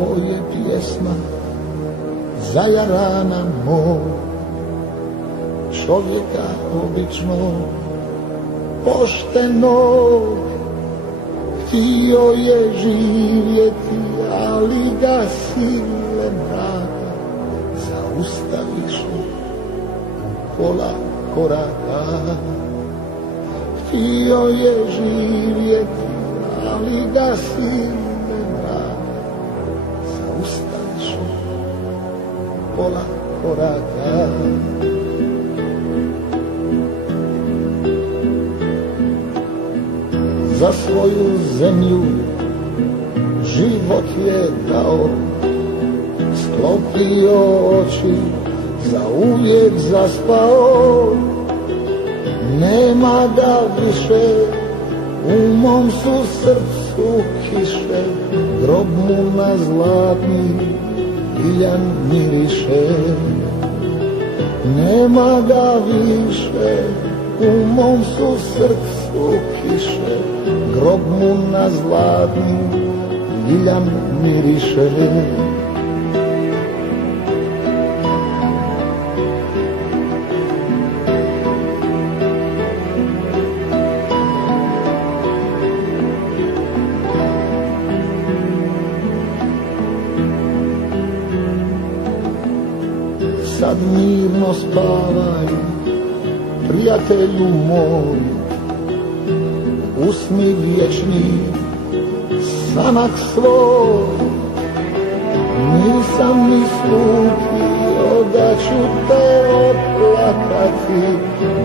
Ovo je pjesma za jarana moj, čovjeka običnog, poštenog. Htio je živjeti, ali ga sile mraka zaustaviše u pola koraka. Htio je živjeti, ali ga sile mraka zaustaviše u pola koraka. Za svoju zemlju život je dao, sklopio oči, zauvijek zaspao. Nema ga više, u mom su srcu kiše, grob mu na zlatni iljan miriše. Nema ga više, u mom su srcu kiše, grob mu na zlatni iljan miriše. Sad mirno spavaj, prijatelju moj, usni vječni sanak svoj. Nisam ni slutio da ću te oplakati,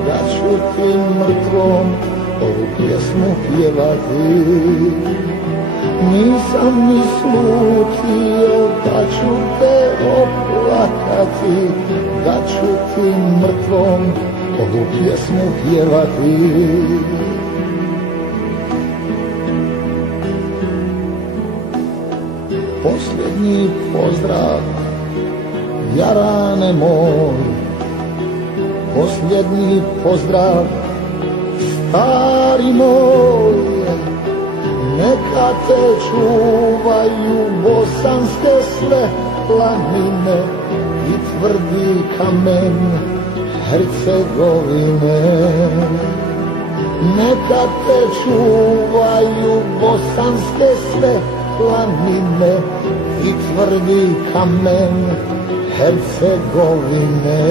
da ću ti mrtvom ovu pjesmu pjevati. Nisam ni slutio da ću te oplakati, da ću ti mrtvom ovu pjesmu pjevati. Posljednji pozdrav, jarane moj, posljednji pozdrav, stari moj. Neka te čuvaju bosanske sve planine i tvrdi kamen Hercegovine. Neka te čuvaju bosanske sve planine i tvrdi kamen Hercegovine.